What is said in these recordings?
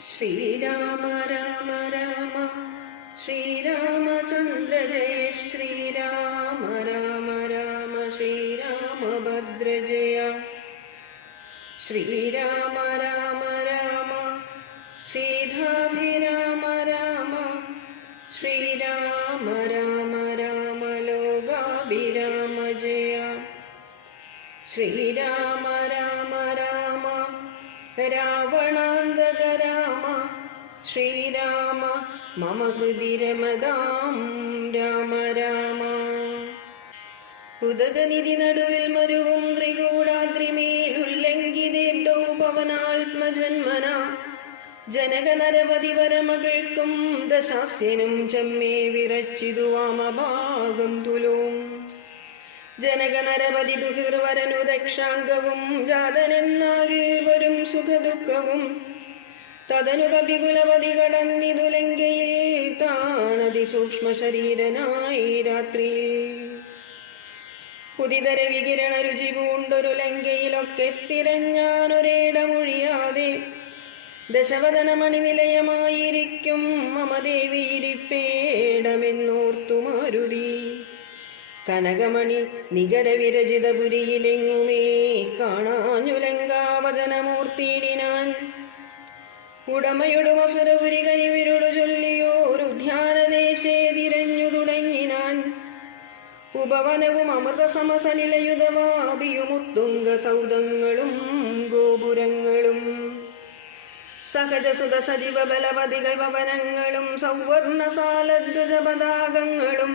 ശ്രീരാമ രാമ രാമ ശ്രീരാമചന്ദ്ര ജയ ശ്രീരാമ രാമ രാമ ശ്രീരാമഭദ്ര ജയ ശ്രീരാമ രാമ രാമ സീതാഭിരാമ രാമ ശ്രീരാമ രാമ രാമ ലോകാഭിരാമ ജയ ശ്രീരാമ രാമ രാമ രാവണാന്തക രാമ ശ്രീരാമ മമ ഹൃദി രമതാം രാമ രാമ ഉദകനിധി നടുവിൽ മരുവും ത്രികൂടാദ്രിമേലുല്ലംഘിദേബ്ദൗ പവനാത്മജന്മന ജനകനരപതി വരമകൾക്കും ദശാസ്യനും ചെമ്മേ വിറച്ചിതു വാമഭാഗം തുലോം ജനകനരപതി ദുഹിർവരനു ദക്ഷാംഗവും ജാതനെന്നാകിൽ വരും സുഖദുഃഖവും തദനു കപികുലപതി കടന്നിതു ലങ്കയിൽ താനതി സൂക്ഷ്മ ശരീരനായി രാത്രിയിൽ ഉദിതര വികിരണ രുചി പൂണ്ടൊരു ലങ്കയിലൊക്കെ തിരഞ്ഞാനൊരേടമൊഴിയാതെ ദശവദനമണി നിലയമായിരിക്കും മമ ദേവിയിരിപ്പേടമെന്നോർത്തു മാരുതി കനകമണി നികര വിരചിതപുരിയിലെങ്ങുമേ കാണാഞ്ഞു ലങ്കാവചനമൂർത്തിയിടിനാൻ ഉടമയൊടുമസുരപുരി കനിവിരുടു ചൊല്ലിയോരുദ്യാനദേശേ തിരഞ്ഞു തുടങ്ങിനാൻ ഉപവനവും അമൃത സമസലിലയുധവാപിയുമുത്തുംഗ സൗധങ്ങളും ഗോപുരങ്ങളും സഹജസുത സജീവ ബലപതികൾ ഭവനങ്ങളും സൗവർണസാലദ്വജ പതാകങ്ങളും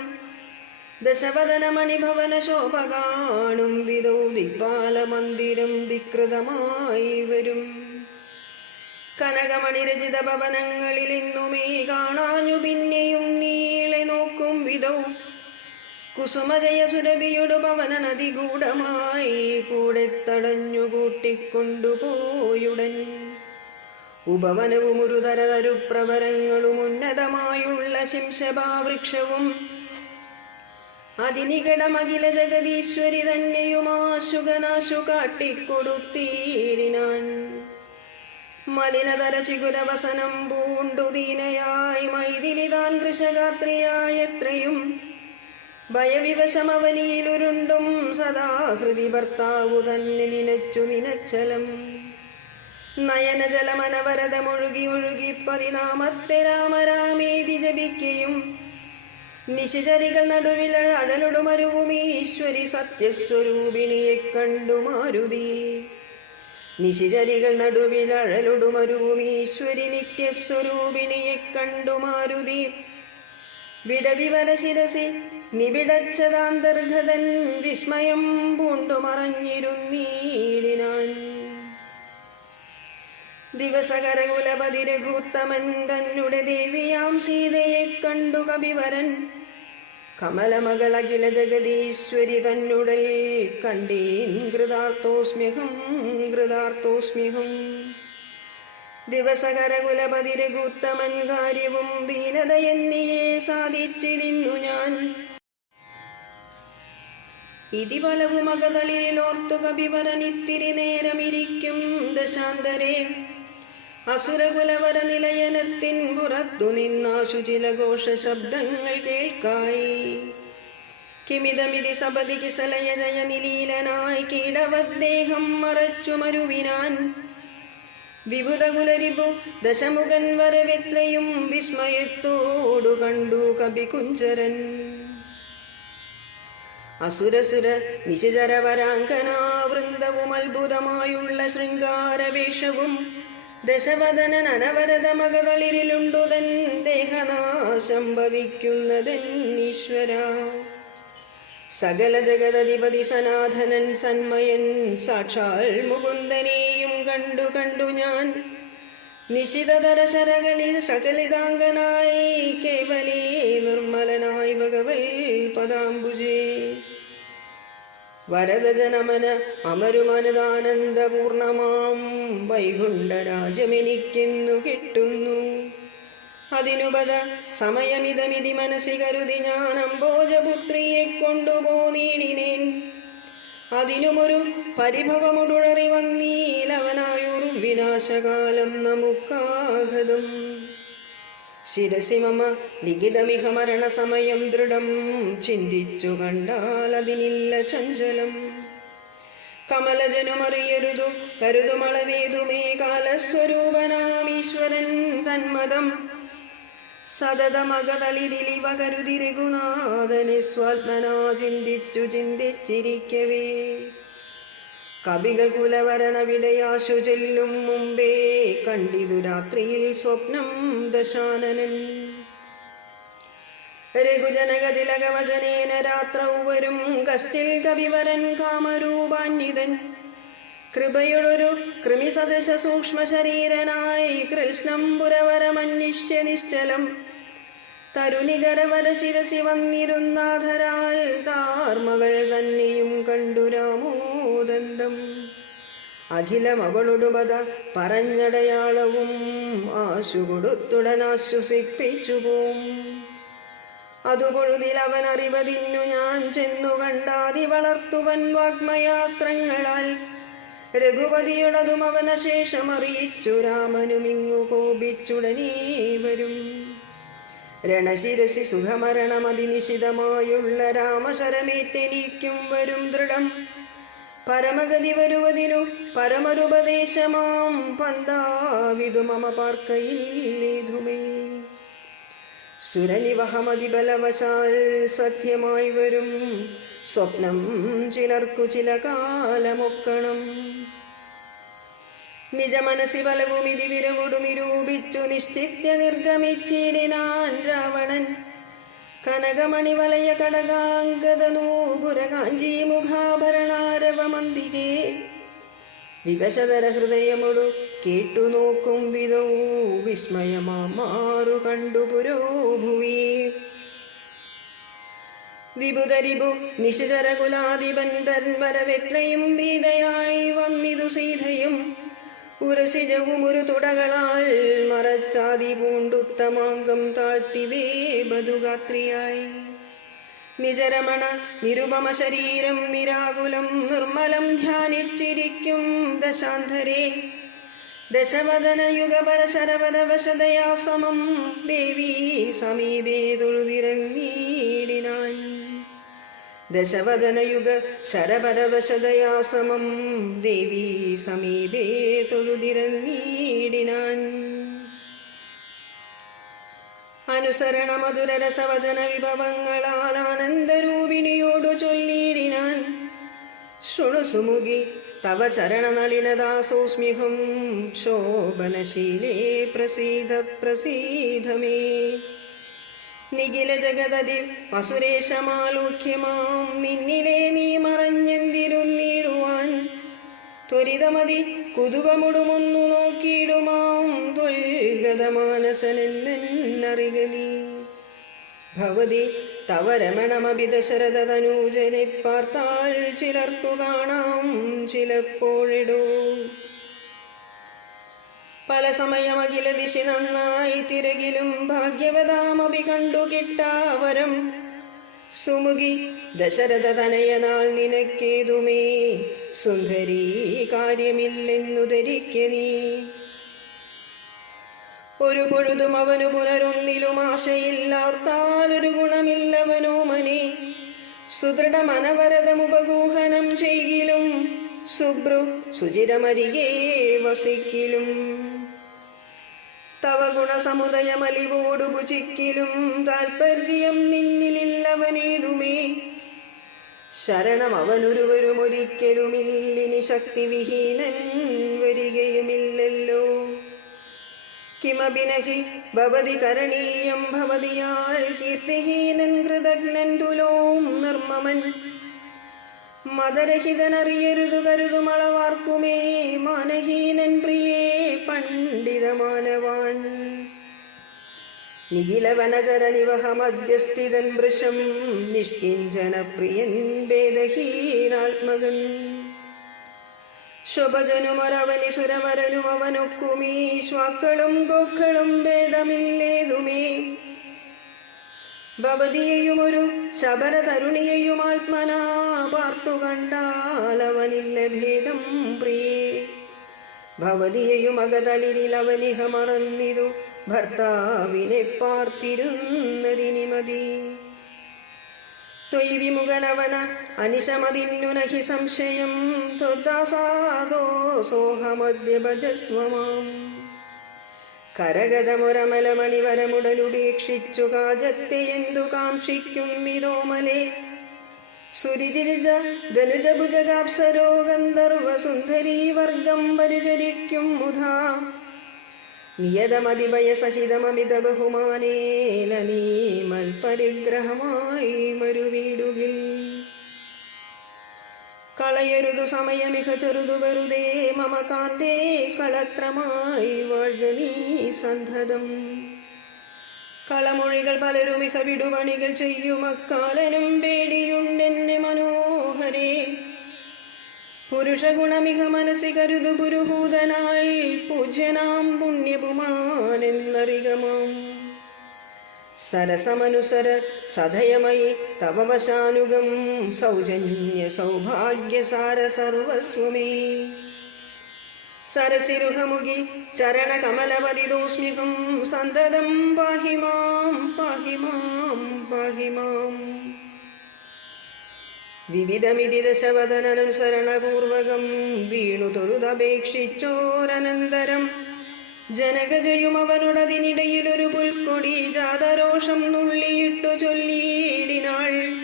ദശവദനമണിഭവന ശോഭ കാണും വിധോ ദിക്പാല മന്ദിരം ധികൃതമായി വരും കനകമണിരചിത ഭവനങ്ങളിൽ ഇന്നുമേ കാണാഞ്ഞു പിന്നെയും നീളെ നോക്കും വിധോ കുസുമജയ സുരഭിയുടെ ഭവന നദി ഗൂഢമായി കൂടെ തടഞ്ഞു കൂട്ടിക്കൊണ്ടുപോയുടൻ ഉപവനവും ഉരുതരതരുപ്രവരങ്ങളും ഉന്നതമായുള്ള ശിംശഭാവൃക്ഷവും അതിനികടമഖില ജഗദീശ്വരി തന്നെയുമാശുഗനാശു കാട്ടിക്കൊടുത്തീരിനാൻ മലിനതര ചിഗുരവസനം പൂണ്ടു ദീനയായി മൈഥിലിതാൻ കൃശഗാത്രിയായ എത്രയും ഭയവിവശമവനിയിലുരുണ്ടും സദാ ഹൃദി ഭർത്താവു തന്നെ നിനച്ചു നിനച്ചലം നയനജലമനവരതമൊഴുകി ഒഴുകി 14 രാമരാമേതി ജപിക്കയും നിശിചരികൾ നടുവിൽ അഴലൊടുമരുവും ഈശ്വരി സത്യസ്വരൂപിണിയെ കണ്ടു മാരുതി നിശിചരികൾ നടുവിൽ അഴലൊടുമരുവും ഈശ്വരി നിത്യസ്വരൂപിണിയെ കണ്ടു മാരുതി വിടവിവര ശിരസി നിബിടച്ചതാന്തർഗതൻ വിസ്മയം പൂണ്ടു മറഞ്ഞിരുന്നീടിനാൻ ദിവസകരകുലപതി രഘുത്തമൻ തന്നുടെ ദേവിയാം സീതയെ കണ്ടു കപിവരൻ കമലമകളഖില ജഗദീശ്വരി തന്നുടൽ കണ്ടീൻ കൃതാർത്ഥോസ്മ്യഹം ദിവസകരകുലപതി രഘുത്തമൻ കാര്യവും ദീനതയെന്നിയെ സാധിച്ചിരുന്നു ഞാൻ ഇതി പലവും അകതളിലോർത്തു കപിവരനിത്തിരി നേരമിരിക്കും ദശാന്തരേ അസുരകുലവര നിലയനത്തിൻ പുറത്തു നിന്നാശു ചില ഘോഷ ശബ്ദങ്ങൾ കേൾക്കായി കിമിതമിതി സപതി കിസലയ ജയ നിലീലനായി കീടവദ്ദേഹം മറച്ചു മരുവിനാൻ വിഭുതകുലരിപു ദശമുഖൻ വരവെത്രയും വിസ്മയത്തോടു കണ്ടു കപികുഞ്ചരൻ അസുരസുര നിശിചരവരാങ്കനാവൃന്ദവും അത്ഭുതമായുള്ള ശൃംഗാരവേഷവും ദശവദനൻ അനവരതമകതളിരിലുണ്ടുതൻ ദേഹനാശം ഭവിക്കുന്നതൻ ഈശ്വര സകല ജഗദധിപതി സനാഥനൻ സന്മയൻ സാക്ഷാൽ മുകുന്ദനെയും കണ്ടു ഞാൻ നിശിതതര ശരകലി സകലിതാംഗനായി കേവലേ നിർമ്മലനായി ഭഗവൽ പദാംബുജേ വരദജനമന അമരുമനദാനന്ദപൂർണമാം വൈകുണ്ഠരാജമെനിക്കെന്നു കിട്ടുന്നു അതിനുപത സമയമിതമിതി മനസ്സി കരുതി ഞാൻ അംബോജപുത്രിയെ കൊണ്ടുപോനീടിനേൻ അതിനുമൊരു പരിഭവമുടുഴറി വന്നീലവനായൊരു വിനാശകാലം നമുക്കാഗതം. ശിരസി മമ ലിഖിതമിഹ മരണസമയം ദൃഢം ചിന്തിച്ചു കണ്ടാൽ അതിനില്ല ചഞ്ചലം. കമലജനുമറിയരുതു കരുതുമളവേതുമേ കാലസ്വരൂപനാമീശ്വരൻ തന്മതം. സതതമകതളിരിലിവ കരുതി രഘുനാഥനെ സ്വാത്മനാ ചിന്തിച്ചു ചിന്തിച്ചിരിക്കവേ കവികൾ കുലവരനവിടെയാശു ചെല്ലും മുമ്പേ കണ്ടിതു രാത്രിയിൽ സ്വപ്നം ദശാനനൻ. രഘുജനകതിലകവചനേന രാത്രൗ വരും കസ്റ്റിൽ കവിവരൻ കാമരൂപാന്വിതൻ. കൃപയുടൊരു കൃമിസദൃശ സൂക്ഷ്മ ശരീരനായി കൃഷ്ണം പുരവരമന്വിഷ്യ നിശ്ചലം. തരുണികരവര ശിരസി വന്നിരുന്നാധരാൽ താർമകൾ തന്നെയും കണ്ടു രാമോദന്തം. അഖിലം അവളുടുപത പറഞ്ഞടയാളവും ആശു കൊടുത്തുടനാശ്വസിപ്പിച്ചു പോം. അതുപൊഴുതിൽ അവൻ അറിവതിന്നു ഞാൻ ചെന്നു കണ്ടാതി വളർത്തുവൻ വാഗ്മയാസ്ത്രങ്ങളാൽ. രഘുപതിയുടതും അവനശേഷം അറിയിച്ചു രാമനുമിങ്ങു കോപിച്ചുടനേ വരും. രണശിരസി സുഖമരണമതിനിശിതമായുള്ള രാമശരമേറ്റെനിക്കും വരും ദൃഢം. പരമഗതി വരുവതിനു പരമരുപദേശമാം പന്താവിതു മമ പാർക്കയില്ലേതുമേ. സുരനിവഹമതിബലവശാൽ സത്യമായി വരും സ്വപ്നം ചിലർക്കു ചില കാലമൊക്കണം. നിജമനസി ബലവുമിതി വിരവുടു നിരൂപിച്ചു നിശ്ചിത്യ നിർഗമിച്ചിടിനാൻ രാവണൻ. കനകമണിവലയ കടകാംഗദനൂപുര കാഞ്ചീ മുഖാഭരണാരവമന്തികേ വിവശതര ഹൃദയമുടു കേട്ടു നോക്കും വിധൗ വിസ്മയമാറു കണ്ടു പുരോഭുവി. വിഭുതരിഭു നിശിതരകുലാധിപൻ തന്വരവെത്രയും ഭീതയായി വന്നിതു സീതയും. ഉരസിജവുമൊരു തുടകളാൽ മറച്ചാതി പൂണ്ടുത്തമാങ്കം താഴ്ത്തിവേ ബധുഗാത്രിയായി. നിജരമണ നിരുപമ ശരീരം നിരാകുലം നിർമ്മലം ധ്യാനിച്ചിരിക്കും ദശാന്ധരേ. ദശവദനയുഗപരശരവദവശതയാ സമം ദേവീ സമീപേ തൊഴുതിരങ്ങീടിനാൻ. ദശവദനയുഗ ശരപരവശതയാ സമം ദേവീ സമീപേ തൊഴുതിരങ്ങീടിനാൻ. അനുസരണ മധുരരസവചന വിഭവങ്ങളാൽ ആനന്ദരൂപിണിയോടു ചൊല്ലിയിടിനാൻ. ശൃണുസുമുഖി തവ ചരണനളിനദാസോസ്മ്യഹം ശോഭനശീലേ പ്രസീദ പ്രസീദമേ. നിഖില ജഗദതി അസുരേശമാലോക്യമാം നിന്നിലേ നീ മറഞ്ഞെന്തിരുന്നിടുവാൻ. ത്വരിതമതി കുതുകമുടുമൊന്നു നോക്കിയിടുമാം ത്വൽഗതമാനസനെന്നറിക നീ. ഭവതി തവ രമണമഭിദശരഥതനൂജനെ പാർത്താൽ ചിലർക്കു കാണാം ചിലപ്പോഴെടോ. പല സമയമഖില ദിശി നന്നായി തിരകിലും ഭാഗ്യവതാമഭി കണ്ടു കിട്ടാവരം. സുമുഖി ദശരഥ തനയനാൾ നിനക്കേതുമേ സുന്ദരീ കാര്യമില്ലെന്നു ധരിക്ക നീ. ഒരു പൊഴുതും അവനു പുനരൊന്നിലും ആശയില്ലാർത്താലൊരു ഗുണമില്ലവനോ മനെ. സുദൃഢമനവരതമുപഗൂഹനം ചെയ്കിലും സുബ്രു സുചിരമരികേ വസിക്കിലും. തവ ഗുണസമുദയമലിവോടു ഭുജിക്കിലും താൽപര്യം നിന്നിലില്ലവനേതുമേ. ശരണം അവനൊരുവരുമൊരിക്കലുമില്ലിനി ശക്തിവിഹീനൻ വരികയുമില്ലല്ലോ. കിമഭിനഹി ഭവതി കരണീയം ഭവതിയാൽ കീർത്തിഹീനൻ കൃതജ്ഞൻ തുലോം നിർമ്മമൻ. മതരഹിതനറിയരുതു കരുതുമളവാർക്കുമേ മാനഹീനൻ പ്രിയേ പണ്ഡിതമാനവാൻ. നിഖിലവനചര നിവഹമധ്യസ്ഥിതൻ വൃഷം നിഷ്കിഞ്ചന പ്രിയൻ ഭേദഹീനാത്മകൻ. ശുഭജനുമരവനി സുരവരനും അവനൊക്കുമീ ശ്വാക്കളും ഗോക്കളും ഭേദമില്ലേതുമേ. ഭവതിയെയുമൊരു ശബര തരുണിയെയും ആത്മനാ പാർത്തു കണ്ടാൽ അവനില്ല ഭേദം പ്രിയേ. ഭവതിയെയും അകതളിരിൽ അവനിഹ മറന്നിതു ഭർത്താവിനെ പാർത്തിരുന്നതിനിമതി. ത്വയി വിമുഖനവന അനിശമതിന്നു നഹി സംശയം ത്വദ്ദാസാദോസോഹമദ്യ ഭജസ്വമാം. കരഗതമൊരമലമണിവരമുടലുപേക്ഷിച്ചു കാജത്തെ എന്തു കാക്ഷിക്കുന്നിതോമലേ. സുരിതിരിജ ധനുജഭുജഗാപ്സരോ ഗന്ധർവ സുന്ദരീ വർഗം പരിചരിക്കും മുധാ. നിയതമതിഭയസഹിതമമിത ബഹുമാനേന നീ മൽപരിഗ്രഹമായി മരുവീടുകിൽ. കളയരുതു സമയമിക ചെറുതു വെറുതേ മമ കാന്തേ കളത്രമായി വാഴ്ക നീ സന്ധതം. കളമൊഴികൾ പലരുമിക വിടുപണികൾ ചെയ്യുമക്കാലനും പേടിയുണ്ടെന്നെ മനോഹരേ. പുരുഷഗുണമിക മനസ്സി കരുതു പുരുഭൂതനായി പൂജ്യനാം പുണ്യപുമാനെന്നറികമാം. സരസമനുസര സദയമയി തവ വശാനുഗം സൗജന്യ സൗഭാഗ്യസാര സർവസ്വമേ. സരസിരുഹമുഖി ചരണകമലപതിദോസ്മ്യഹം സന്തതം പാഹി മാം പാഹി മാം പാഹി മാം. വിവിധമിതി ദശവദനനുസരണപൂർവകം വീണു തൊഴുതപേക്ഷിച്ചോരനന്തരം ജനകജയും അവനുടതിനിടയിലൊരു പുൽക്കൊടി ജാതരോഷം നുള്ളിയിട്ടു ചൊല്ലിയിടിനാൾ.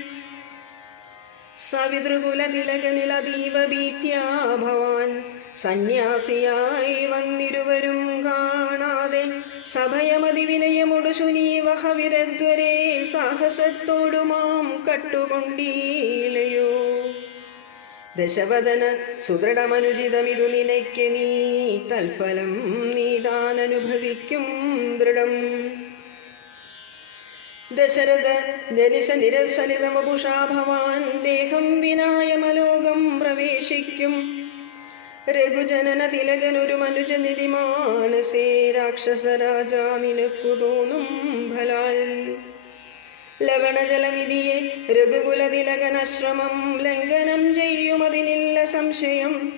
സവിതൃകുലതിലകനിലതീവ ഭീത്യാ ഭവാൻ സന്യാസിയായി വന്നിരുവരും കാണാതെ സഭയമതി വിനയമൊടു ശുനീവഹ വിരദ്വരെ സാഹസത്തോടു മാം കട്ടുകൊണ്ടീലയോ. ദശവദന സുദൃഢമനുചിതമിതു നിനയ്ക്ക് നീ തൽഫലം നീതാനനുഭവിക്കും ദൃഢം. ദശരഥ ജനിഷ നിരസലിതമപുഷാ ഭവാൻ ദേഹം വിനായമലോകം പ്രവേശിക്കും. രഘുജനന തിലകനൊരു മനുജനിധി മാനസേ രാക്ഷസരാജാ നിനക്കു തോന്നും ഫലാൽ. ലവണജലനിധിയെ രഘുകുലതിലകനശ്രമം ലംഘനം ചെയ്യുമതിനില്ല സംശയം.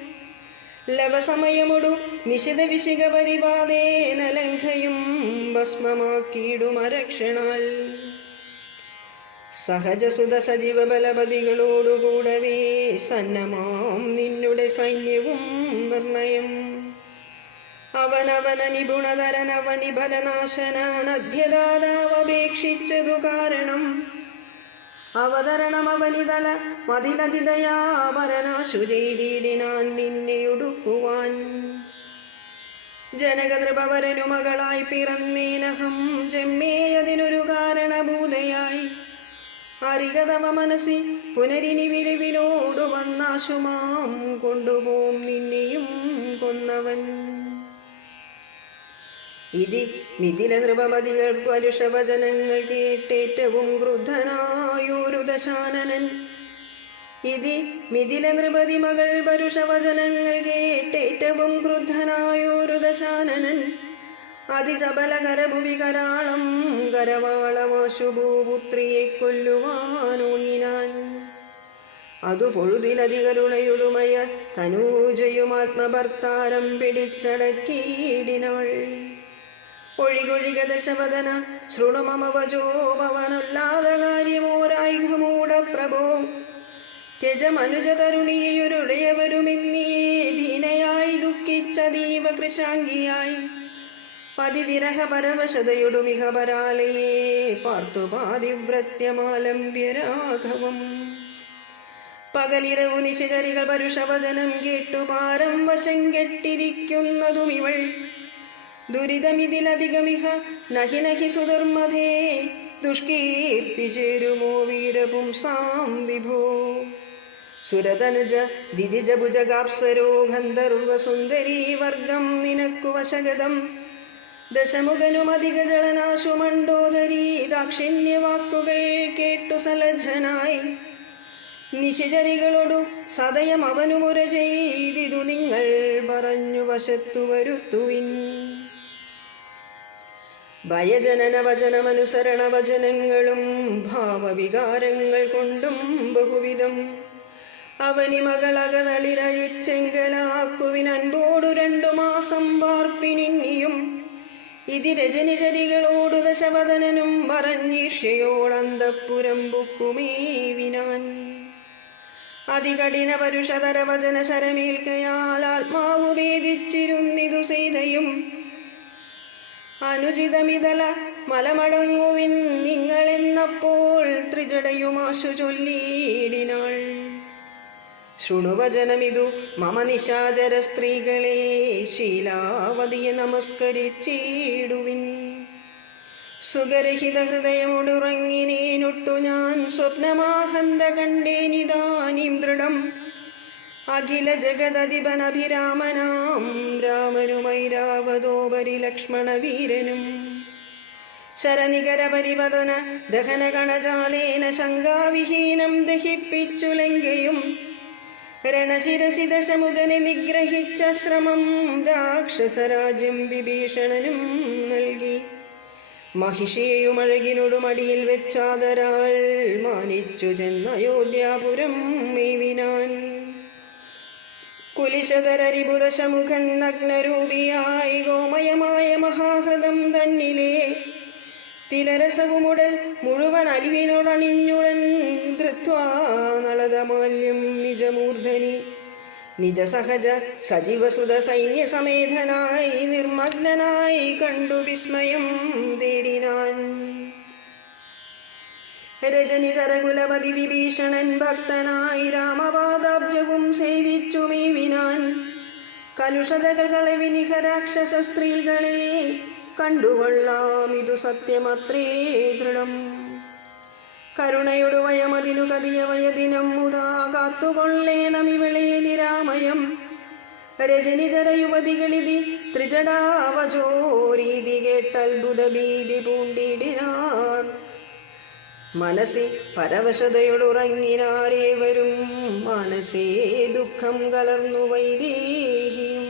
ലവസമയമൊടു നിശിത വിശിക പരിപാദേന ലംഘയും ഭസ്മമാക്കിയിടുമരക്ഷണാൽ. സഹജസുത സജീവ ബലപതികളോടുകൂടവേ സന്നമാം നിന്നുടെ സൈന്യവും നിർണയം. അവനവന നിപുണതരനവനിഭരനാശനദ്യദാതാവപേക്ഷിച്ചതു കാരണം. അവതരണമവനിതല മതിലതിദയാപരനാശു ചെയ്തിടിനാൻ നിന്നെയൊടുക്കുവാൻ. ജനകനൃപവരനു മകളായി പിറന്നേനഹം ചെമ്മേയതിനൊരു കാരണഭൂതയായി. അറികതവ മനസ്സി പുനരിനി വിരിവിനോടു വന്നാശുമാം കൊണ്ടുപോം നിന്നെയും കൊന്നവൻ. ഇതി മിഥില നൃപമതികൾ പരുഷവചനങ്ങൾ കേട്ടേറ്റവും ക്രുദ്ധനായൊരു ദശാനനൻ. ഇതി മിഥില നൃപതി മകൾ പരുഷവചനങ്ങൾ കേട്ടേറ്റവും ക്രുദ്ധനായൊരു ദശാനനൻ. അതിചബലകരഭുവി കരാളം കരവാളമാശുഭൂപുത്രിയെ കൊല്ലുവാനോങ്ങിനാൻ. അതു പൊഴുതിലധികരുണയുടുമയ തനൂജയുമാത്മഭർത്താരം പിടിച്ചടക്കിയിടിനാൾ. ഒഴികൊഴിക ദശവദന ശൃണുമമവചോപവനൊല്ലാത കാര്യമോരായുധമൂഢ പ്രഭോ. ത്യജമനുജതരുണിയുരുടയവരുമിന്നിയേ ദീനയായി ദുഃഖിച്ചതീവ കൃശാംഗിയായി. പതിവിരഹ പരവശതയൊടുമിഹ പരാലയേ പാർത്തു പാതിവ്രത്യമാലംബ്യ രാഘവം. പകലിരവു നിശിചരികൾ പരുഷവചനം കേട്ടു പാരം വശം കെട്ടിരിക്കുന്നതുമിവൾ. ദുരിതമിതിലധികമിഹ നഹി നഹി സുധർമ്മധേ ദുഷ്കീർത്തി ചേരുമോ വീരപുംസാം വിഭോ. സുരതനുജ ദിദിജഭുജഗാപ്സരോ ഗന്ധർവ സുന്ദരീ വർഗം നിനക്കു വശഗതം. ദശമുഖനുമധിക ജളനാശു മണ്ഡോദരീ ദാക്ഷിണ്യവാക്കുകൾ കേട്ടു സലജ്ജനായി. നിശിചരികളോടു സദയം അവനുമുര ചെയ്തിതു നിങ്ങൾ പറഞ്ഞു വശത്തു വരുത്തുവിൻ. ഭയജനന വചനമനുസരണ വചനങ്ങളും ഭാവവികാരങ്ങൾ കൊണ്ടും ബഹുവിധം അവനി മകളകതളിരഴിച്ചെങ്കലാക്കുവിൻ അൻപോടു 2 മാസം പാർപ്പിനിന്നിയും ഇതി രജനിചരികളോടു ദശവദനനും പറഞ്ഞീർഷ്യയോടന്തപ്പുരം ബുക്കുമേവിനാൻ. അതികഠിന പരുഷതര വചന ശരമേൽക്കയാൽ ആത്മാവു ഭേദിച്ചിരുന്നിതു ചെയ്തയും അനുചിതമിതല മലമടങ്ങുവിൻ നിങ്ങളെന്നപ്പോൾ ത്രിജടയുമാശു ചൊല്ലിയിടിനാൾ. ശൃണുവചനമിതു മമ നിശാചര സ്ത്രീകളെ ശീലാവതിയെ നമസ്കരിച്ചിടുവിൻ. സുഖരഹിത ഹൃദയമോടുറങ്ങിനേനൊട്ടു ഞാൻ സ്വപ്നമാഹന്ത കണ്ടേനിതാനിം ദൃഢം. അഖില ജഗദധിപനഭിരാമനാം രാമനുമൈരാവതോപരി ലക്ഷ്മണവീരനും ശരനികര പരിപതന ദഹന കണജാലേന ശങ്കാവിഹീനം ദഹിപ്പിച്ചു ലങ്കയും രണശിരസി ദശമുഖനെ നിഗ്രഹിച്ച ശ്രമം രാക്ഷസരാജ്യം വിഭീഷണനും നൽകി. മഹിഷിയെയുമഴകിനോടും അടിയിൽ വെച്ചാദരാൽ മാനിച്ചു ചെന്ന അയോധ്യാപുരം മേവിനാൻ. കുലിശതരരിബുദശമുഖൻ നഗ്നരൂപിയായി ഗോമയമായ മഹാഹൃദം തന്നിലെ തിലരസവുമുടൽ മുഴുവൻ അലിവിനോടണിഞ്ഞുടൻ ധൃത്വാ നളതമാല്യം നിജമൂർധനി നിജസഹജ സജീവസുത സൈന്യസമേതനായി നിർമ്മഗ്നനായി കണ്ടു വിസ്മയം തേടിനാൻ. രജനി സരകുലപതി വിഭീഷണൻ ഭക്തനായി രാമപാദാബ്ജവും സേവിച്ചു മേവിനാൻ. കലുഷതകൾ കളവിനിഹ രാക്ഷസ സ്ത്രീകളെ കണ്ടുകൊള്ളാം ഇതു സത്യമത്രേ ദൃഢം. കരുണയൊടു വയമതിനു കതിയ വയദിനം മുതാ കാത്തുകൊള്ളേണമിവിളേ നിരാമയം. രജനിതര യുവതികളിതി ത്രിജടാവചോരീതി കേട്ടത്ഭുത ഭീതി പൂണ്ടിടിനാർ. മനസ്സി പരവശതയോടുറങ്ങിനാരേവരും മനസ്സേ ദുഃഖം കലർന്നു വൈദേഹിയും.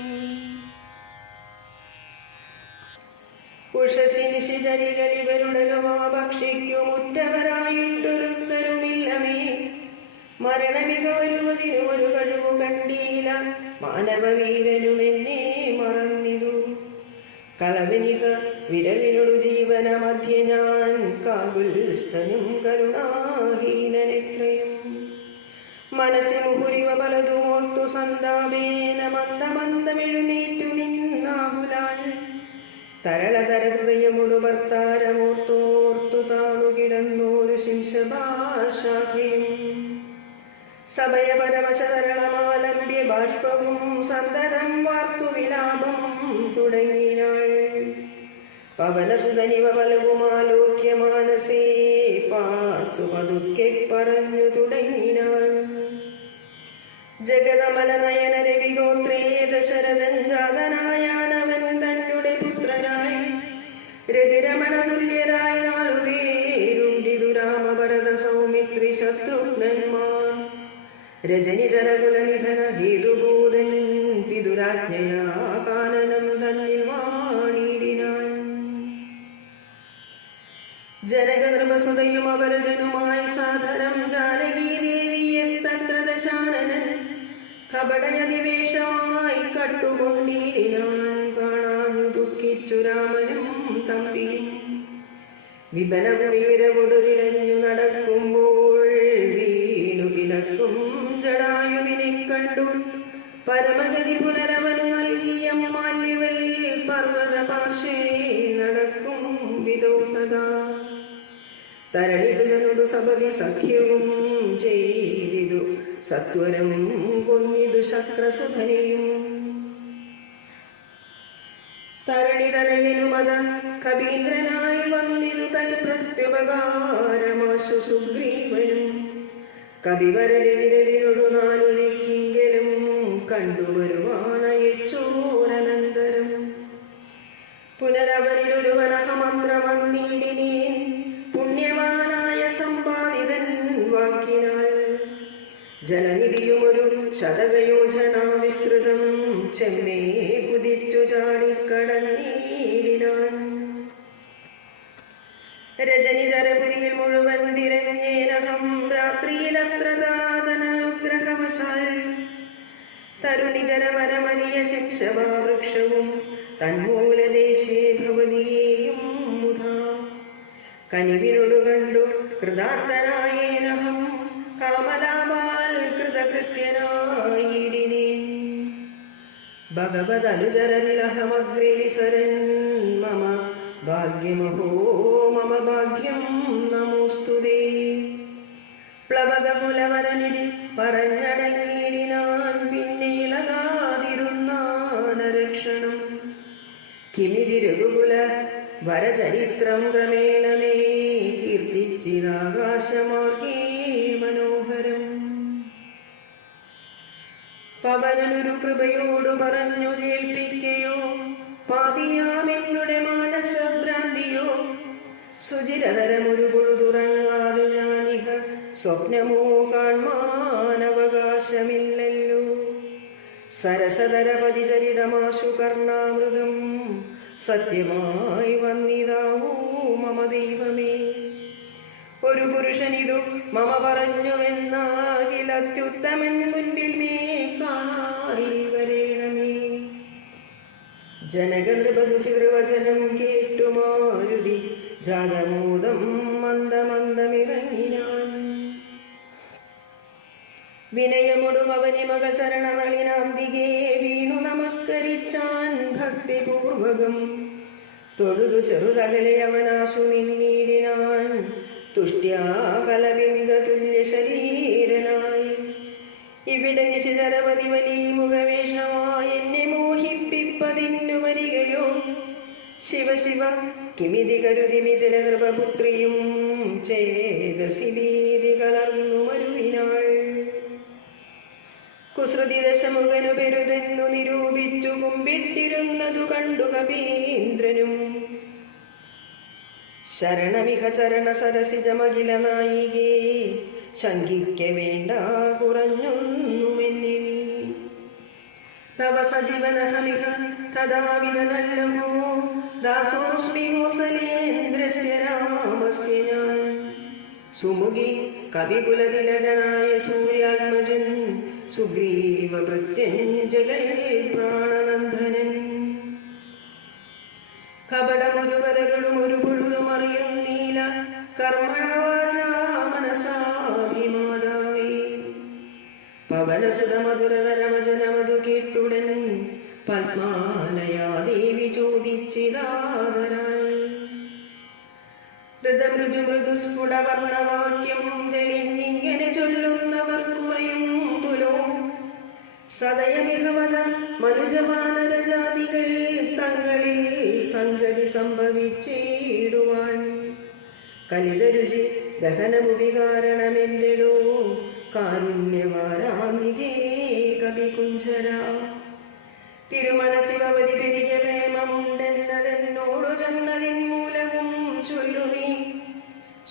ഉഷസി നിശിചരികളിവരുടലുമാ ഭക്ഷിക്കുമുറ്റവരായിട്ടൊരുത്തരുമില്ലമേ. മരണമിക വരുവതിനു ഒരു കഴിവു കണ്ടീല മാനവവീരനുമെന്നെ മറന്നിരു. കളവിനിക വിരവിനൊടു ജീവന മധ്യ ഞാൻ കാകുൽസ്ഥനും കരുണാഹീനനെത്രയും. മനസ്സി മുഹുരിവ പലതുമോർത്തു സന്താപേന മന്ദമന്ദമെഴുന്നേറ്റു നിന്നാകുലാൽ. തരളതര ഹൃദയമുടു ഭർത്താരമോർത്തോർത്തു താണു കിടന്നോരു ശിംശഭാഷാഖയും. സഭയ പരമശതരളമാലംബ്യ ബാഷ്പവും സന്തരം വാർത്തു വിലാപം തുടങ്ങിനാൾ. പവനസുതനിവ പലവുമാലോക്യ മാനസേ പാർത്തു പതുക്കെ പറഞ്ഞു തുടങ്ങിനാൾ. ജഗതമല നയന രവിഗോത്രേ ദശരഥൻ ജാതനായാനവൻ തന്നുടെ പുത്രനായി. രതിരമണ തുല്യരായി 4 പേരുണ്ടിതു രാമഭരത സൗമിത്രി ശത്രുഘ്നന്മാർ. രജനിചരകുലനിധന ഹേതുഭൂതൻ പിതുരാജ്ഞയാ കാനനം തന്നിൽ വാണിടിനാൻ. ജനകനൃപസുതയും അപരജനുമായി സാധരം ജാനകീ ദേവിയെ തത്ര ദശാനനൻ കപടയതിവേഷമായി കട്ടുകൊണ്ടിരിനാൻ. കാണാൻ ദുഃഖിച്ചു രാമനും തമ്പിയും. വിപനമുടി വിരവൊടു തിരഞ്ഞു നടക്കുമ്പോൾ വീണു കിടക്കും ജടായുവിനെ കണ്ടു. പരമഗതി പുനരവനു നൽകിയ മാല്യവൽ പർവ്വത പാർശ്വേ നടക്കും വിദോത്തത. തരളിസുതനോടു സപതി സഖ്യവും ചെയ്തിതു സത്വരം കൊന്നിതു ശക്രസുധനെയും. തരളിതനയനുമത കവീന്ദ്രനായി വന്നിതു തൽപ്രത്യുപകാരമാശു സുഗ്രീവനും. കവിവരവിരവിനോടു 4 ദിക്കിങ്കലും കണ്ടുവരുവാനയച്ചോരനന്തരം. പുനരവരിലൊരുവനഹമത്ര വന്നിടിനേൻ പുണ്യവാനായ സമ്പാദിതൻ വാക്കിനാൽ. ജലനിധിയുമൊരു ശതകയോജന വിസ്തൃതം ചെമ്മേ കുതിച്ചു ചാടിക്കടന്നിടിനാൻ. നികരവരമലിയ ശിംശവാവൃക്ഷവും തന്മൂലദേശേ ഭവതിയേയും മുധാ കനിവിനോടു കണ്ടു കൃതാർത്ഥനായേനഹം കാമലാപാൽ കൃതകൃത്യനായിടിനേൻ ഭഗവദനുചരനിലഹമഗ്രേസരൻ മമ ഭാഗ്യമഹോ മമ ഭാഗ്യം നമോസ്തുതേ പ്ലവകകുലവരനിധി പറഞ്ഞടങ്ങിയിടിനാൻ പിന്നെ ഇളകാതിരുന്നാനരക്ഷണം കിമിതി രഘുകുല വരചരിത്രം ക്രമേണ മേ കീർത്തിച്ചിതാകാശമാർഗേ മനോഹരം പവനൊരു കൃപയോടു പറഞ്ഞു കേൾപ്പിക്കയോ പാപിയാമെന്നുടെ മാനസഭ്രാന്തിയോ സുചിരതരമൊരു പൊഴുതുറങ്ങാതെ ഞാനിഹ സ്വപ്നമോ കാൺമാനവകാശമില്ലല്ലോ സരസതരപതിചരിതമാശു കർണാമൃതം സത്യമായി വന്നിതാവൂ മമ ദൈവമേ ഒരു പുരുഷനിതു മമ പറഞ്ഞുവെന്നാകിൽ അത്യുത്തമൻ മുൻപിൽ മേ കാണായി വരേണമേ ജനകനൃപദുഹിതൃവചനം കേട്ടു മാരുതി ജാതമോദം മന്ദമന്ദമിറങ്ങിനാൻ വിനയമൊടും അവനി മകൾ ചരണനളിനാന്തികേ വീണു നമസ്കരിച്ചാൻ ഭക്തിപൂർവകം തൊഴുതു ചെറുതകലെ അവനാശു നിന്നീടിനാൻ തുഷ്ട്യാ കലവിംഗ തുല്യ ശരീരനായി ഇവിടെ നിശിതരവധി വലിയ മുഖവേഷമായി എന്നെ മോഹിപ്പിപ്പതിന്നു വരികയോ ശിവ ശിവ കിമിതി കരുതി മിഥില നൃപപുത്രിയും ചേതസി ഭീതി കലർന്നു മരുവിനാൾ കുസൃതി ദശമുഖനു പെരുതെന്നു നിരൂപിച്ചു കുമ്പിട്ടിരുന്നതു കണ്ടു കപീന്ദ്രനും ശരണമിക ചരണ സരസിജമഖില നായികേ ശങ്കിക്ക വേണ്ട കുറഞ്ഞൊന്നുമെന്നിൽ തവ സജീവനഹമിക തഥാവിധനല്ലമോ ദാസോസ്മി കോസലേന്ദ്രസ്യ രാമസ്യ ഞാൻ സുമുഖി കവികുലതിലകനായ സൂര്യാത്മജൻ സുഗ്രീവ പ്രത്യഞ്ജകൽ പ്രാണനന്ദനൻ കപടമൊരുവരകളും ഒരു പൊഴുതുമറിയുന്നീല കർമ്മണവാചാ മനസാഭിമാതാവേ പവനസുതമധുരതരവചനമതു കേട്ടുടൻ പത്മാലയാ ദേവി ചോദിച്ചിതാദരാൾ ഹൃദമൃജു മൃദുസ്ഫുടവർണവാക്യം തെളിഞ്ഞിങ്ങനെ ചൊല്ലുന്നവർ കുറയും തുലോ സദയമിഹവത മനുജമാനരജാതികൾ തങ്ങളിൽ സംഗതി സംഭവിച്ചിടുവാൻ കലിതരുചി ദഹനമുവികാരണമെന്തെടോ കാരുണ്യവാരാമികേ കവികുഞ്ചര തിരുമനസിവധി പെരിക പ്രേമമുണ്ടെന്നതെന്നോടു ചൊന്നതിൻ മൂലവും ചൊല്ലു നീ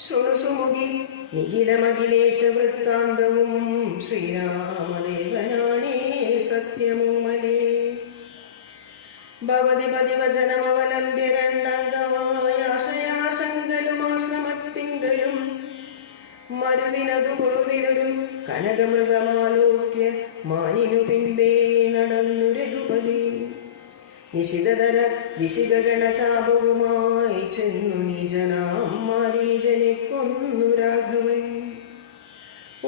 സുണുസുമുഖി നിഖിലമഖിലേശ വൃത്താന്തവും ശ്രീരാമദേവനാണേ സത്യമോമലേ ഭവതി പതിവചനമവലംബ്യ രണ്ടംഗമായ ആശയാശങ്കലുമാശ്രമത്തിങ്കലും മരുവിനതു പൊഴുതിലൊരു കനകമൃഗമാലോക്യ മാനിനു പിൻപേ നടന്നു രഘുപതി നിശിതതര വിശികഗണചാപവുമായി ചെന്നു നിജനാം മാരീജനെ കൊന്നു രാഘവൻ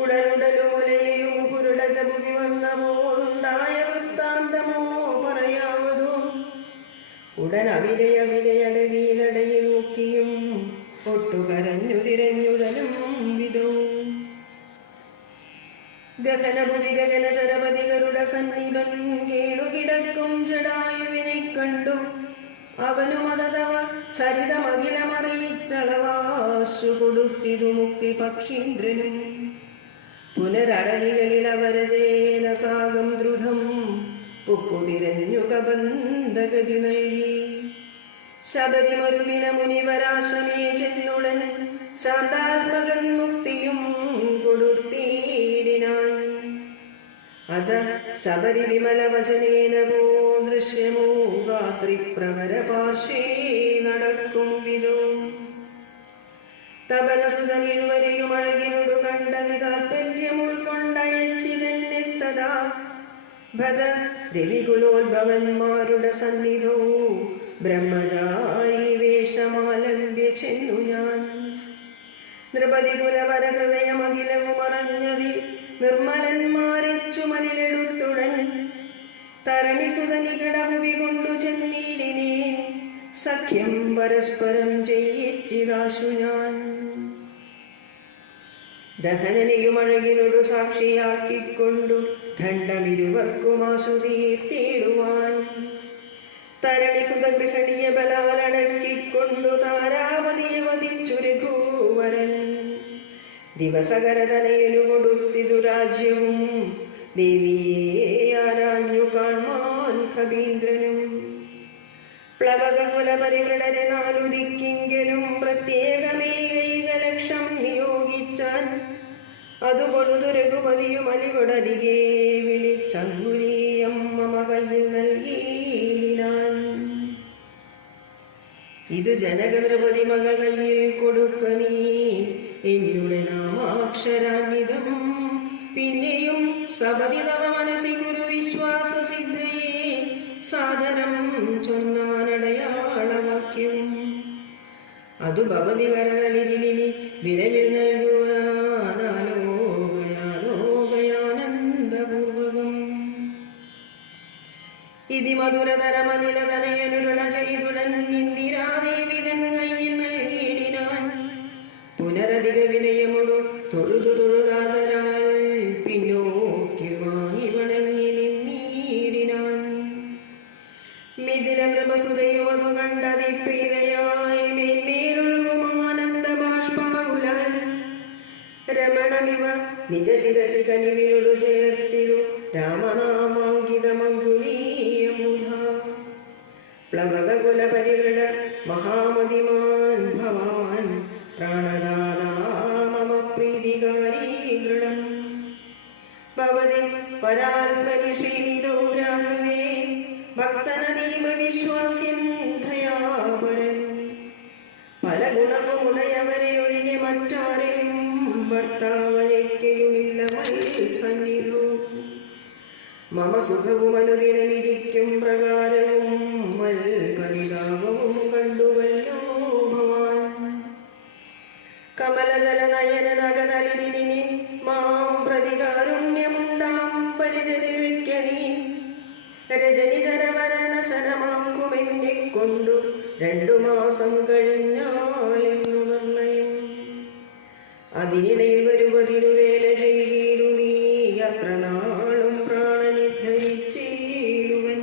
ഉടനുടലുമുലയും കുരുടജഭുവി വന്ന പോലുണ്ടായ വൃത്താന്തമോ പറയാവതോ ഉടൻ അവിടെയവിടെയടവിയിലടയിൽ മുക്കിയും ഒട്ടുകരഞ്ഞു തിരഞ്ഞുടലും വിധോ ഗഗനഭുവി ഗഗനചരപതികരുടെ സന്നിപൻ കേടുകിടക്കും ജടായുവിനെ കണ്ടു അവനും അതവ ചരിതമഖിലമറിയിച്ചളവാശു കൊടുത്തിതു മുക്തി പക്ഷീന്ദ്രനും പുനരടവികളിൽ അവരജേന സാഗം ദ്രുതം പുക്കുതിരഞ്ഞു കബന്ധഗതി നൽകി ശബരിമരുവിന മുനിവരാശ്രമേ ചെന്നുടൻ ശാന്താത്മകൻ മുക്തിയും കൊടുത്തിടിനാൻ അത ശബരി വിമല വചനേന പോ ദൃശ്യമോ ഗാത്രിപ്രവര പാർശ്വേ നടക്കും വിധോ തപനസുതനിരുവരെയും അഴകിനോടു കണ്ടതി താൽപര്യം ഉൾക്കൊണ്ടയച്ചിതെന്നെത്തതാ ഭദ രവികുലോത്ഭവന്മാരുടെ സന്നിധവും ബ്രഹ്മചാരി വേഷമാലംബ്യ ചെന്നു ഞാൻ. നൃപതി കുലവര ഹൃദയമഖിലവും അറിഞ്ഞതി നിർമ്മലന്മാരെ ചുമലിലെടുത്തുടൻ തരണിസുതനികടഭുവി കൊണ്ടു ചെന്നീരിനെ സഖ്യം പരസ്പരം ചെയ്യിച്ചിതാശു ഞാൻ. ദഹനനെയും അഴകിനോടു സാക്ഷിയാക്കിക്കൊണ്ടു ഖണ്ഡമിരുവർക്കുമാശു തീർത്തിടുവാൻ തരണിസുത ഗൃഹണീയ ബലാലടക്കിക്കൊണ്ടു താരാവതിയെ വധിച്ചു രഘുവരൻ. ദിവസകരതലയിലു കൊടുത്തിതു രാജ്യവും ദേവിയെ ആരാഞ്ഞു കാൺമാൻ കവീന്ദ്രനും. പ്ലവകകുല പരിവൃഢരെ നാലു ദിക്കിങ്കലും പ്രത്യേകമേകൈകലക്ഷം നിയോഗിച്ചാൻ. അതു പൊഴുതു രഘുപതിയും അലികൊടരികെ വിളിച്ചങ്കുലീയം മമ കയ്യിൽ നൽകിയിടിനാൻ. ഇത് ജനകനൃപതി മകൾ കയ്യിൽ കൊടുക്ക നീ എന്നുടെ നാമാക്ഷരാന്വിതം. പിന്നെയും സപതി തവ മനസ്സി ഗുരു വിശ്വാസ സിദ്ധയെ സാധനം ചൊന്നാനടയാളവാക്യം. അതു ഭവതി കരതളിരിലി വിരവിൽ നൽകുവാനാലോകയാനന്ദപൂർവകം. ഇതി മധുരതരമനില തനയനുരുള ചെയ്തുടൻ ഇന്ദിരാദേവി തൻ കയ്യിൽ നൽകിയിടിനാൻ. പുനരധിക വിനയമൊടു തൊഴുതു തൊഴുതാതരാൽ പിന്നോക്കിൽ വാങ്ങി വണങ്ങി നിന്നീടിനാൻ. മിഥില കൃപസുതയും അതു കണ്ടതി പ്രീതയായി മേന്മേലൊഴുകും ആനന്ദ ബാഷ്പാകുലാൽ. രമണമിവ നിജ ശിരസി കനിവിനോടു ചേർത്തിരു രാമനാമാങ്കിതമങ്കുലീയമുധ. പ്ലവകകുല പരിവൃഢ മഹാമതിമാൻ ഭവാൻ പ്രാണദാതാ മമ പ്രീതികാരീ ദൃഢം. ഭവതി പരാത്മനി ശ്രീനിധോ രാഘവേ ഭക്തനദീപ വിശ്വാസ്യൻ ദയാപരൻ. പല ഗുണവുമുടയവരെ ഒഴികെ മറ്റാരെയും ഭർത്താവനയ്ക്കയുമില്ല സന്നിധോ. മമ സുഖവും അനുദിനമിരിക്കും പ്രകാരവും പരിതാപവും കണ്ടുവല്ലോ ഭവാൻ. കമലദല നയനനകതളിരിനി മാം പ്രതികാരുണ്യമുണ്ടാം പരിചരിക്കനീ. രജനിചരവരനശനമാക്കുമെന്നെ കൊണ്ടു 2 മാസം കഴിഞ്ഞാലെന്നു നിർണയം. അതിനിടയിൽ വരുവതിനു വേല ചെയ്തിടു നീ അത്ര നാളും പ്രാണനിധരിച്ചിടുവൻ.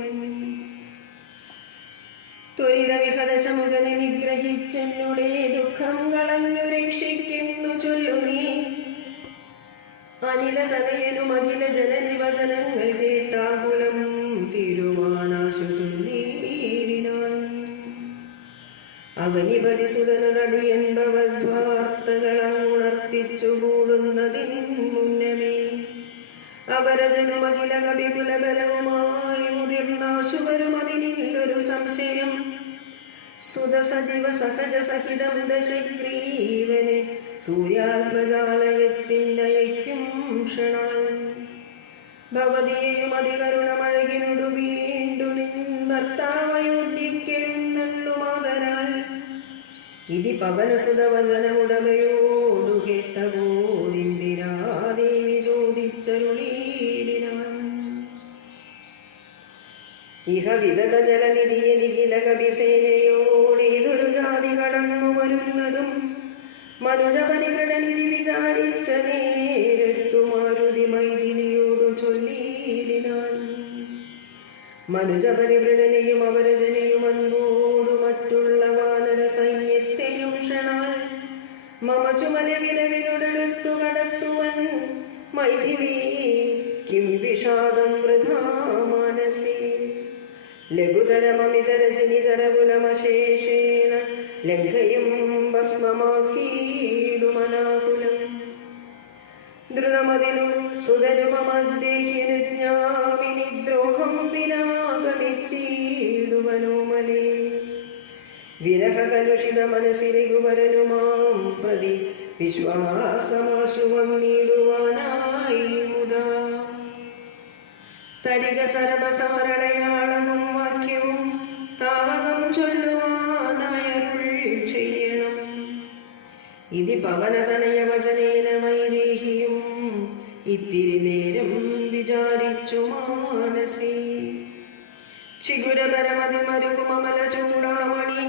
ത്വരിതവിഹതശമുഖനെ നിഗ്രഹിച്ചെന്നുടെ ദുഃഖം കളഞ്ഞു രക്ഷിക്കുന്നു ചൊല്ലു നീ. അനില തനയനും അഖില ജനനിവചനങ്ങൾ കേട്ടാകുലം തിരുവാനാശു ചൊല്ലിയിടിനാൻ. അവനിപതി സുതനടിയൻ ഭവദ്വാർത്തകളങ്ങുണർത്തിച്ചു കൂടുന്നതിൻ മുന്നമേ അവരജനും അഖില കവികുല ബലവുമായി മുതിർന്നാശുവരും അതിനില്ലൊരു സംശയം. സുതസജീവ സഹജ സഹിതം ദശഗ്രീവനെ സൂര്യാത്മജാലയത്തിനയക്കും ക്ഷണാൽ. ഭവതിയെയും അതികരുണമഴകിനോടു വീണ്ടു നിൻ ഭർത്താവയോധ്യക്കെഴുന്നള്ളു മാതരാൽ. ഇതി പവനസുതവചനമുടമയോടു കേട്ടപോദിന്ദിരാദേവി ചോദിച്ചരുളീടിനാൻ. ഇഹ വിദത ജലനിധിയെ നിഖില കവിസേനയോടിതൊരു ജാതി കടന്നു വരുന്നതും മനുജപരിവൃഢനിധി വിചാരിച്ച നേരത്തു മാരുതി മൈഥിലിയോടു ചൊല്ലിയിടിനാൻ. മനുജപരിവൃഢനെയും അവരജനെയും അൻപോടു മറ്റുള്ള വാനര സൈന്യത്തെയും ക്ഷണാൽ മമ ചുമല വിരവിനോടെടുത്തു കടത്തുവൻ മൈഥിലി കിം വിഷാദം വൃഥാ മാനസേ. ലഘുതരമമിതരജനിചരകുലമശേഷേണ ലംഘയും ഭസ്മമാക്കിയിടുമനാകുലം. ദ്രുതമതിനു സുതരുമമദ്ദേഹിനു ജ്ഞാമിനി ദ്രോഹം വിനാഗമിച്ചിടുവനോമലേ. വിരഹകലുഷിത മനസ്സി രഘുവരനുമാം പ്രതി വിശ്വാസമാശു വന്നിടുവാനായി മുദാ. തരിക സർവസമരണയാളവും വാക്യവും താവകം ചൊല്ലുവാനായരുൾ ചെയ്യണം. ഇതി പവനതനയ വചനേന വൈദേഹിയും ഇത്തിരി നേരം വിചാരിച്ചു മാനസേ. ചിഗുരപരമതി മരുകുമല ചൂടാമണി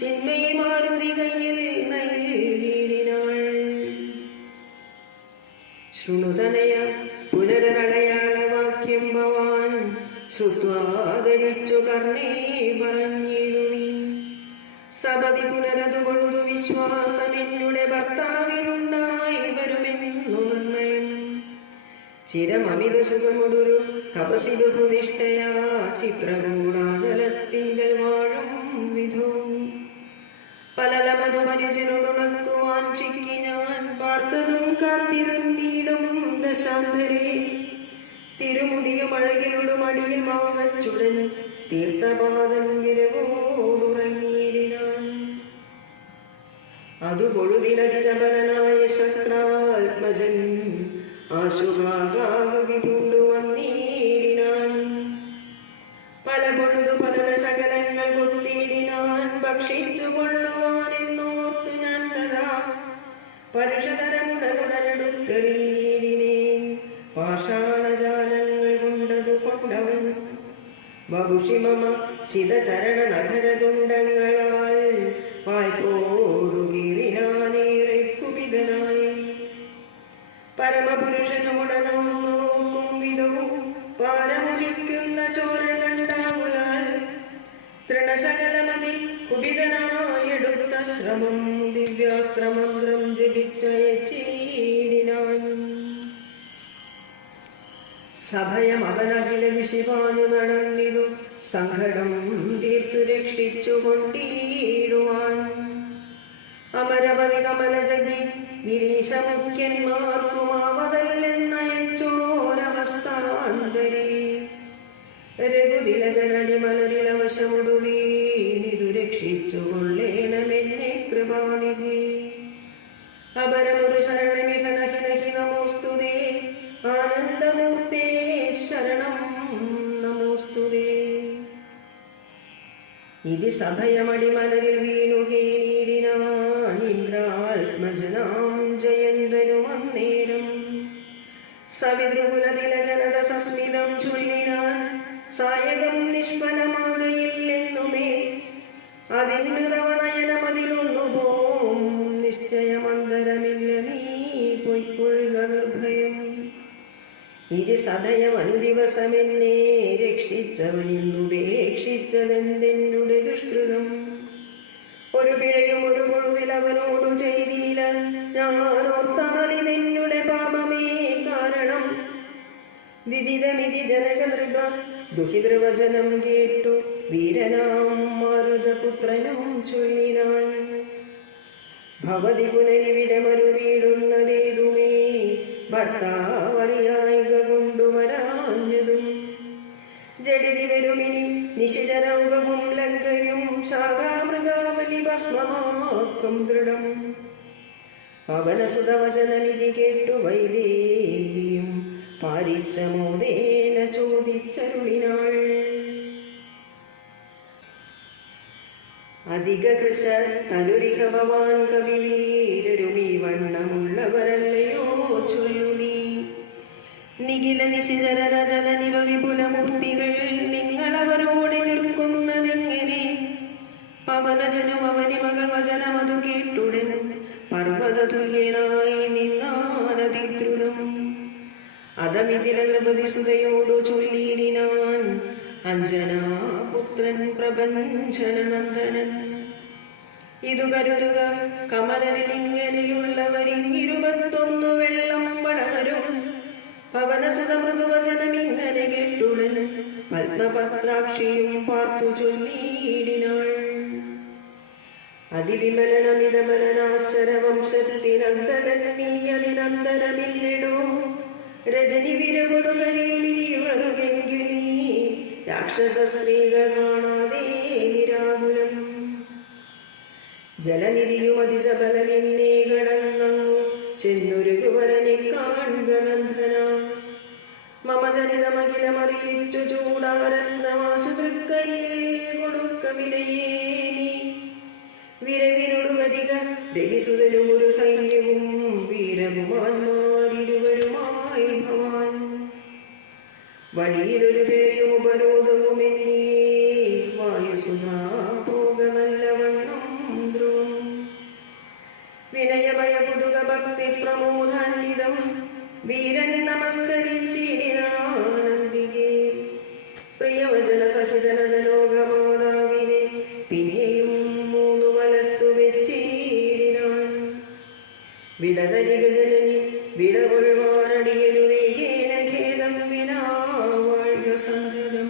ചിന്മയി മാരുതി കയ്യിൽ നൽകിയിടിനാൾ. ശൃണുതനയ പുനരടയാളവാക്യം ഭവാൻ ശ്രുത്വാദരിച്ചു കർണേ പറഞ്ഞിടുനി. സപതി പുനരതു കൊഴുതു വിശ്വാസമെന്നുടെ ഭർത്താവിനുണ്ടായി വരുമെന്നു നിർണയം. ചിരമമിത സുഖമൊടൊരു തപസി ബഹുനിഷ്ഠയാ ചിത്രകൂടാചലത്തിങ്കൽ വാഴും വിധോ. പലലമതു പരിചനോടുണക്കുവാൻ ചിക്കി ഞാൻ പാർത്തതും കാത്തിരുന്നീടും ദശാന്തരേ. തിരുമുടിയും അഴകിലൊടും അടിയിൽ മാവച്ചുടൻ തീർത്ഥപാദൻ വിരവോടുറങ്ങിയിടിനാൻ. അതു പൊഴുതിലതിചപലനായ ശക്രാത്മജൻ ആശുഭാഗി കൊണ്ടുവന്നീടിനാൻ. പല പൊഴുതു പല സകലങ്ങൾ കൊത്തിയിടിനാൻ. ഭക്ഷിച്ചു കൊള്ളുവാനെന്നോർത്തു ഞാൻ തഥാ പരുഷതരമുടലുടലെടുത്തെറിഞ്ഞിടിനേൻ. പാഷാണജാലങ്ങൾ കൊണ്ടതു കൊണ്ടവൻ ബഹുഷിമമ ശിതചരണ നഗരതുണ്ടങ്ങളാൽ വായ്പോടുകീറിനാനേറെ കുപിതനായി. പരമപുരുഷനുമുടനൊന്നു നോക്കും വിധവും പാരമുലിക്കുന്ന ചോര കണ്ടാകുലാൽ തൃണസകലമതി കുപിതനായെടുത്ത ശ്രമം ദിവ്യാസ്ത്രമന്ത്രം ജപിച്ചയച്ചിടിനാൻ. സഭയം അവനകില ദിശിവാനു നടന്നിതു സങ്കടം തീർത്തു രക്ഷിച്ചു കൊണ്ടിടുവാൻ. അമരവതി കമലജഗി ഗിരീശമുഖ്യന്മാർക്കുമാവതല്ലെന്നയച്ചോരവസ്ഥാന്തരേ. രഘുതിലകനടിമലരിലവശമുടുവീണിതു രക്ഷിച്ചു കൊള്ളേണമെന്നെ കൃപാനിധി. അപരമൊരു ശരണമിഹ നഹി നഹി നമോസ്തുതേ. ആനന്ദമൂർത്തേ ശരണം നമോസ്തുതേ. ഇതി സഭയമടിമലരിൽ വീണു കേളീടിനാൻ ഇന്ദ്രാത്മജനാം ജയന്തനുമന്നേരം. സവിതൃകുലതിലകനത സസ്മിതം ചൊല്ലിനാൻ സായകം നിഷ്ഫലമാകയില്ലെന്നുമേ. അതിന്നു തവ നയനമതിലൊന്നു പോം നിശ്ചയമന്തരമില്ല നീ പൊയ്ക്കൊള്ളുക നിർഭയം. ഇത് സദയമനുദിവസമെന്നെ രക്ഷിച്ചവനിന്നുപേക്ഷിച്ചതെന്തെന്നുടെ ദുഷ്കൃതം. ഒരു പിഴയും ഒരു പൊഴുതിൽ അവനോടു ചെയ്തില്ല ഞാനോർത്താലിതെന്നുടെ പാപമേ കാരണം. വിവിധമിതി ജനകനൃപ ദുഹിതൃവചനം കേട്ടു വീരനാം മാരുതപുത്രനും ചൊല്ലിനാൻ. ഭവതി പുനരിവിടെ മരുവീടുന്നതേതുമേ ഭർത്താവറിയായിക കൊണ്ടുവരാഞ്ഞതും. ജഡിതി വരുമിനി നിശിതരൗകവും ലങ്കയും ശാഖാമൃഗാവലി ഭസ്മമാക്കും ദൃഢം. പവനസുതവചനമിതി കേട്ടു വൈദേഹിയും പാരിച്ച മോദേന ചോദിച്ചരുളിനാൾ. അധിക കൃശ തനുരിഹ ഭവാൻ കവിവീരരുമീ വണ്ണമുള്ളവരല്ലയോ ചൊല്ലു നീ. നിഖില നിശിതരജല നിവ വിപുലമൂർത്തികൾ നിങ്ങളവരോട് നിൽക്കുന്നതെങ്ങനെ. പവനജനും അവനിമകൾ വചനമതു കേട്ടുടൻ പർവ്വതതുല്യനായി നിന്നാനതിദ്രുതം. അതമിതില നൃപതി സുതയോടു ചൊല്ലിയിടിനാൻ അഞ്ജനാപുത്രൻ പ്രപഞ്ചനനന്ദനൻ. ഇതു കരുതുക കമലരിൽ ഇങ്ങനെയുള്ളവരിങ്ങിരുപത്തൊന്നു വെള്ളം വളരും. പവനസുത മൃദുവചനമിങ്ങനെ കേട്ടുടൻ പത്മപത്രാക്ഷിയും പാർത്തു ചൊല്ലിയിടിനാൾ. അതിവിമലനമിതമലനാശരവംശത്തിനന്ദകൻ നീ അതിനന്ദനമില്ലടോ. രജനി വിരകൊടു കഴിയുമിരിയുഴലുകെങ്കിൽ നീ രാക്ഷസ സ്ത്രീകൾ കാണാതെ നിരാകുലം. ജലനിധിയും അതിജബലമെന്നേ കടന്നങ്ങു ചെന്നൊരു കുവരനെ കാൺക നന്ദന. മമ ജനിതമ അഖിലമറിയിച്ചു ചൂടാരത്നമാസു തൃക്കൈയേ കൊടുക്ക വിലയേനി വിരവിനൊടുവധിക രവിസുതനും ഒരു സൈന്യവും വീരകുമാന്മാരിരുവരുമായി ഭവാൻ വഴിയിലൊരു പിഴയും ഉപരോധവുമെന്നീ വായുസുധാ പോക നല്ലവണ്ണം ധ്രുവം വിനയമയ പുതുക ഭക്തി പ്രമോദാന്വിതം വീരൻ നമസ്കരിച്ചിടിനാനന്ദികേ പ്രിയവചന സഹിതന ലോകമാതാവിനെ പിന്നെയും മൂന്നു വലത്തു വെച്ചിടിനാൻ വിടതരിക ജനനി വിടകൊള്ളുവാനടിയനുവേഗേന ഖേദം വിനാ വാഴ്ക സങ്കരം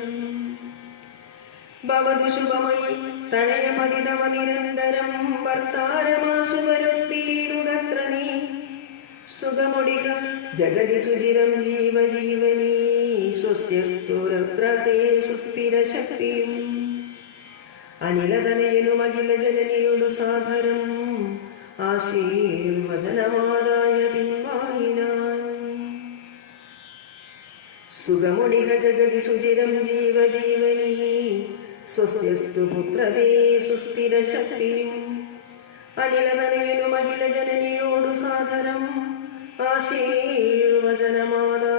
ഭവതു ശുഭമയി തനയ പതിതവ നിരന്തരം വർത്താരമാസു വരുത്തിയിടുകത്ര നീ സുഖമൊടിക ജഗതി സുചിരം ജീവജീവനീ സ്വസ്ത്യസ്തുരത്രതേ സുസ്ഥിര ശക്തിയും അനിലതനയനും അഖില ജനനിയോടു സാധരം ആശീർവചനമാതായ പിൻവാങ്ങിനാൻ സുഖമൊടിക ജഗതി സുചിരം ജീവജീവനീ സ്വസ്ത്യസ്തു പുത്രതേ സുസ്ഥിര ശക്തിയും അനിലതനയനും അഖില ജനനിയോടു സാധനം ആശീർവചനമാതാ